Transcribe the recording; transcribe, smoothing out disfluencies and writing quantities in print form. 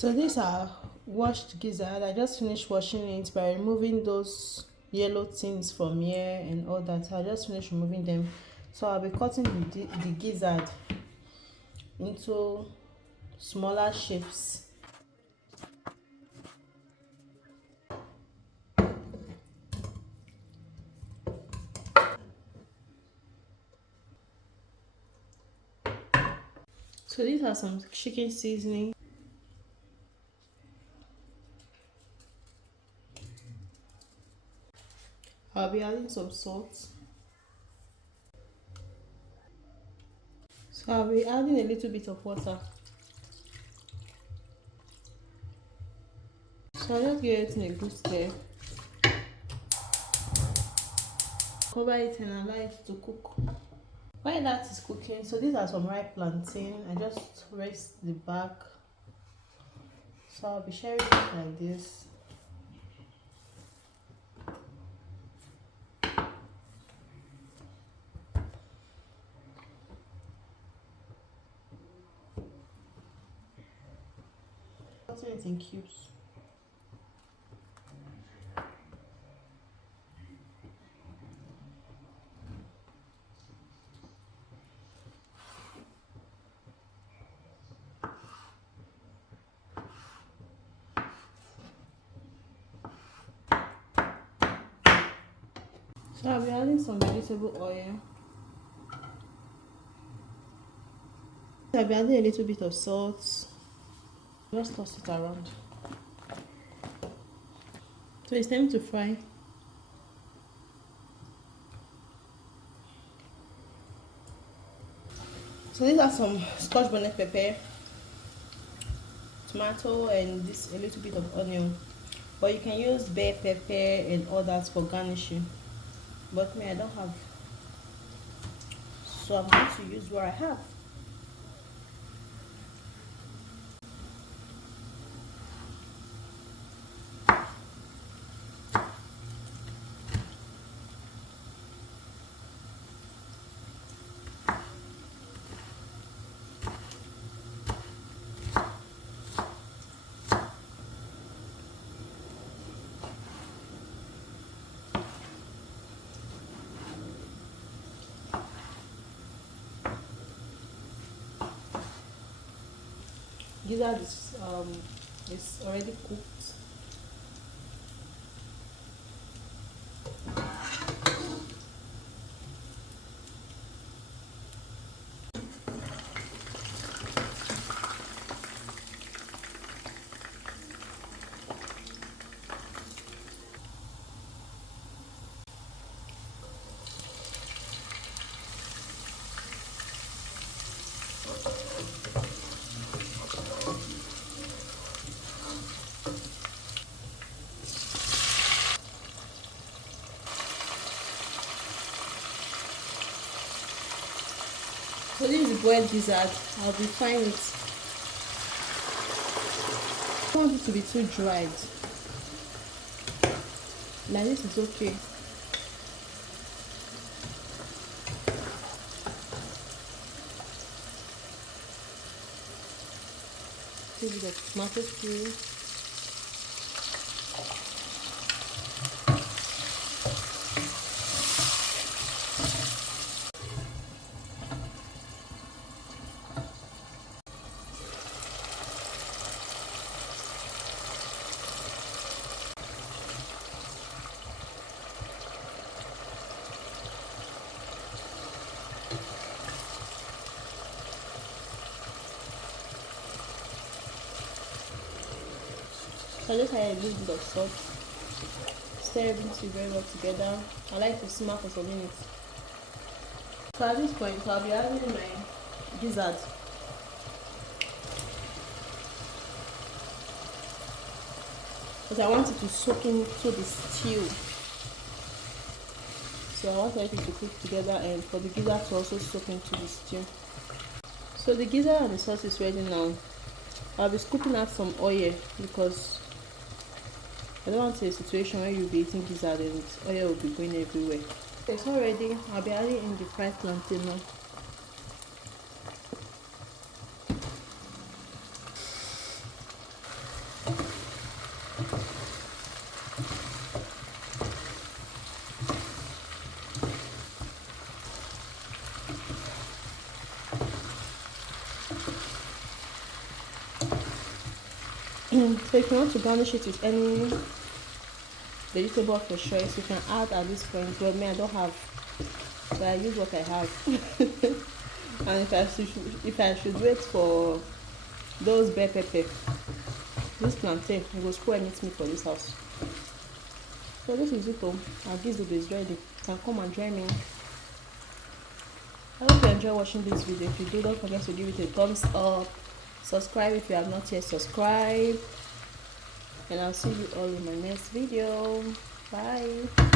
So these are washed gizzard. I just finished washing it by removing those yellow things from here and all that. I just finished removing them. So I'll be cutting the gizzard into smaller shapes. So these are some chicken seasoning. I'll be adding some salt. So I'll be adding a little bit of water. So I'll just get it in a good stir. Cover it and allow it to cook. While that is cooking, so these are some ripe plantain. I just raised the back. So I'll be sharing it like this. Cutting it in cubes. So I'll be adding some vegetable oil. I'll be adding a little bit of salt. Just toss it around. So it's time to fry. So these are some scotch bonnet pepper, tomato, and this a little bit of onion. But you can use bell pepper and others for garnishing. But me, I don't have. So I'm going to use what I have. Gizzard is already cooked. So this is the boiled gizzard. I'll be frying it. I don't want it to be too dried. Like this is okay. Maybe the tomato puree. So I just add a little bit of salt. Stir everything very well together. I like to simmer for some minutes. So at this point, I'll be adding my gizzard. Because I want it to soak into the stew. So I want everything to cook together and for the gizzard to also soak into the stew. So the gizzard and the sauce is ready now. I'll be scooping out some oil because I don't want a situation where you'll be eating gizzard and oil will be going everywhere. It's all ready. I'll be adding in the fried plantain now. So if you want to garnish it with any vegetable of your choice, you can add at this point. Well, me, I don't have, so I use what I have. And if I should wait for those bell pepper, this plantain, it will spoil anything for this house. So this is it. Our gizdodo is ready. You can come and join me. I hope you enjoy watching this video. If you do, don't forget to give it a thumbs up. Subscribe if you have not yet subscribed. And I'll see you all in my next video. Bye.